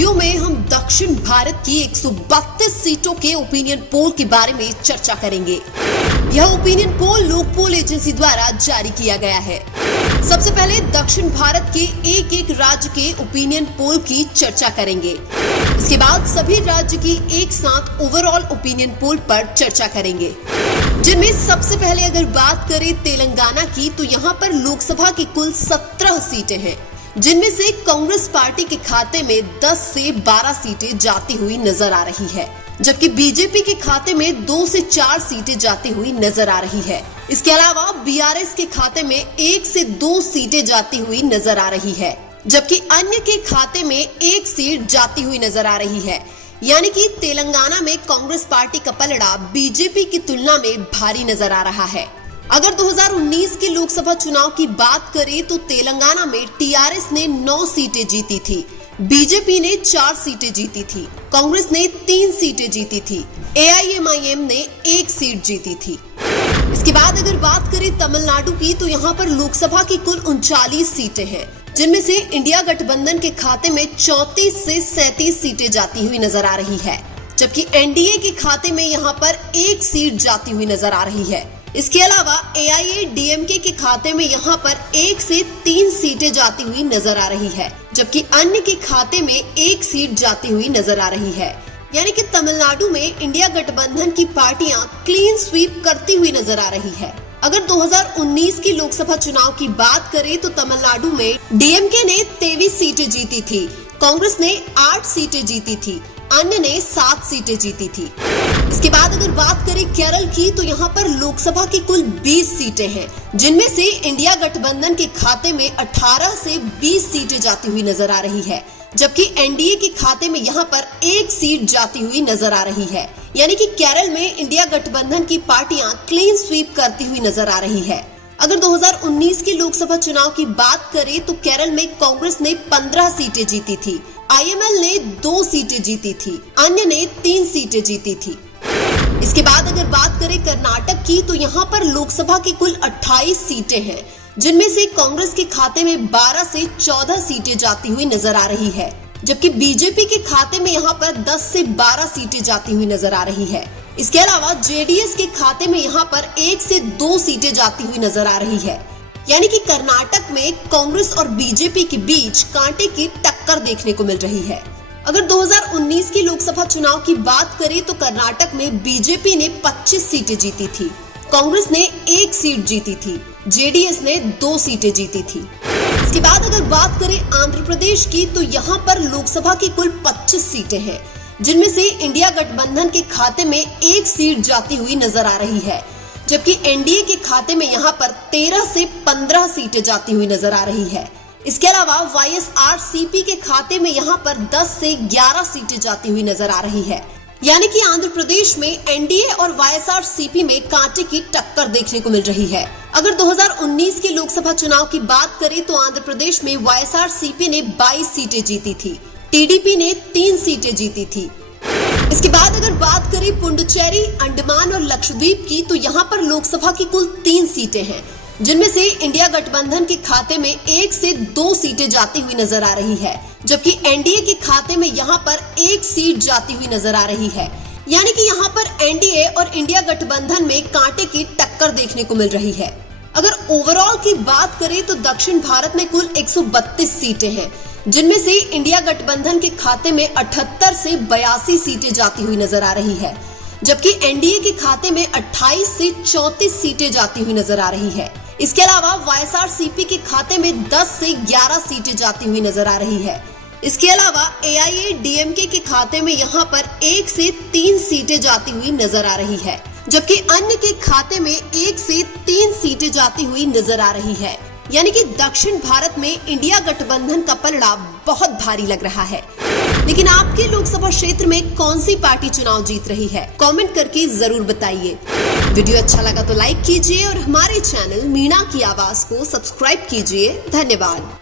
Video में हम दक्षिण भारत की 132 सीटों के ओपिनियन पोल के बारे में चर्चा करेंगे। यह ओपिनियन पोल लोकपोल एजेंसी द्वारा जारी किया गया है। सबसे पहले दक्षिण भारत के एक एक राज्य के ओपिनियन पोल की चर्चा करेंगे। इसके बाद सभी राज्य की एक साथ ओवरऑल ओपिनियन पोल पर चर्चा करेंगे, जिनमें सबसे पहले अगर बात करें तेलंगाना की, तो यहाँ पर लोकसभा की कुल 17 सीटें हैं, जिनमें से कांग्रेस पार्टी के खाते में 10 से 12 सीटें जाती हुई नजर आ रही है, जबकि बीजेपी के खाते में 2 से 4 सीटें जाती हुई नजर आ रही है। इसके अलावा बीआरएस के खाते में 1 से 2 सीटें जाती हुई नजर आ रही है, जबकि अन्य के खाते में 1 सीट जाती हुई नजर आ रही है। यानी कि तेलंगाना में कांग्रेस पार्टी का पलड़ा बीजेपी की तुलना में भारी नजर आ रहा है। अगर 2019 के लोकसभा चुनाव की बात करें तो तेलंगाना में टीआरएस ने 9 सीटें जीती थी, बीजेपी ने 4 सीटें जीती थी, कांग्रेस ने 3 सीटें जीती थी, एआईएमआईएम ने 1 सीट जीती थी। इसके बाद अगर बात करें तमिलनाडु की, तो यहाँ पर लोकसभा की कुल 39 सीटें हैं, जिनमें से इंडिया गठबंधन के खाते में 34 से 37 सीटें जाती हुई नजर आ रही है, जबकि एनडीए के खाते में यहाँ पर 1 सीट जाती हुई नजर आ रही है। इसके अलावा एआईएडीएमके के खाते में यहाँ पर 1 से 3 सीटें जाती हुई नजर आ रही है, जबकि अन्य के खाते में 1 सीट जाती हुई नजर आ रही है। यानी कि तमिलनाडु में इंडिया गठबंधन की पार्टियां क्लीन स्वीप करती हुई नजर आ रही है। अगर 2019 की लोकसभा चुनाव की बात करें तो तमिलनाडु में डीएमके ने 23 सीटें जीती थी, कांग्रेस ने 8 सीटें जीती थी, अन्य ने 7 सीटें जीती थी। इसके बाद अगर बात करें केरल की, तो यहाँ पर लोकसभा की कुल 20 सीटें हैं, जिनमें से इंडिया गठबंधन के खाते में 18 से 20 सीटें जाती हुई नजर आ रही है, जबकि एनडीए के खाते में यहाँ पर 1 सीट जाती हुई नजर आ रही है। यानी कि केरल में इंडिया गठबंधन की पार्टियां क्लीन स्वीप करती हुई नजर आ रही है। अगर 2019 के लोकसभा चुनाव की बात करें तो केरल में कांग्रेस ने 15 सीटें जीती थी, आईएमएल ने 2 सीटें जीती थी, अन्य ने 3 सीटें जीती थी। इसके बाद अगर बात करें कर्नाटक की, तो यहाँ पर लोकसभा की कुल 28 सीटें हैं, जिनमें से कांग्रेस के खाते में 12 से 14 सीटें जाती हुई नजर आ रही है, जबकि बीजेपी के खाते में यहाँ पर 10 से 12 सीटें जाती हुई नजर आ रही है। इसके अलावा जेडीएस के खाते में यहाँ पर 1 से 2 सीटें जाती हुई नजर आ रही है। यानी कि कर्नाटक में कांग्रेस और बीजेपी के बीच कांटे की टक्कर देखने को मिल रही है। अगर 2019 की लोकसभा चुनाव की बात करें तो कर्नाटक में बीजेपी ने 25 सीटें जीती थी, कांग्रेस ने 1 सीट जीती थी, जेडीएस ने 2 सीटें जीती थी। इसके बाद अगर बात करें आंध्र प्रदेश की, तो यहाँ पर लोकसभा की कुल 25 सीटें हैं, जिनमें से इंडिया गठबंधन के खाते में 1 सीट जाती हुई नजर आ रही है, जबकि एनडीए के खाते में यहाँ पर 13 से 15 सीटें जाती हुई नजर आ रही है। इसके अलावा वाईएसआरसीपी के खाते में यहाँ पर 10 से 11 सीटें जाती हुई नजर आ रही है। यानी कि आंध्र प्रदेश में एनडीए और वाईएसआरसीपी में कांटे की टक्कर देखने को मिल रही है। अगर 2019 के लोकसभा चुनाव की बात करें तो आंध्र प्रदेश में वाईएसआरसीपी ने 22 सीटें जीती थी, टीडीपी ने 3 सीटें जीती थी। इसके बाद अगर बात करें पुडुचेरी, अंडमान और लक्षद्वीप की, तो यहाँ पर लोकसभा की कुल 3 सीटें हैं, जिनमें से इंडिया गठबंधन के खाते में 1 से 2 सीटें जाती हुई नजर आ रही है, जबकि एनडीए के खाते में यहाँ पर 1 सीट जाती हुई नजर आ रही है। यानी कि यहाँ पर एनडीए और इंडिया गठबंधन में कांटे की टक्कर देखने को मिल रही है। अगर ओवरऑल की बात करें तो दक्षिण भारत में कुल 132 सीटें हैं, जिनमें से इंडिया गठबंधन के खाते में 78 से 82 सीटें जाती हुई नजर आ रही है, जबकि एनडीए के खाते में 28 से 34 सीटें जाती हुई नजर आ रही है। इसके अलावा वाईएसआरसीपी के खाते में 10 से 11 सीटें जाती हुई नजर आ रही है। इसके अलावा एआईएडीएमके के खाते में यहाँ पर 1 से 3 सीटें जाती हुई नजर आ रही है, जबकि अन्य के खाते में 1 से 3 सीटें जाती हुई नजर आ रही है। यानी कि दक्षिण भारत में इंडिया गठबंधन का पलड़ा बहुत भारी लग रहा है। लेकिन आपके लोकसभा क्षेत्र में कौन सी पार्टी चुनाव जीत रही है, कमेंट करके जरूर बताइए। वीडियो अच्छा लगा तो लाइक कीजिए और हमारे चैनल मीणा की आवाज को सब्सक्राइब कीजिए। धन्यवाद।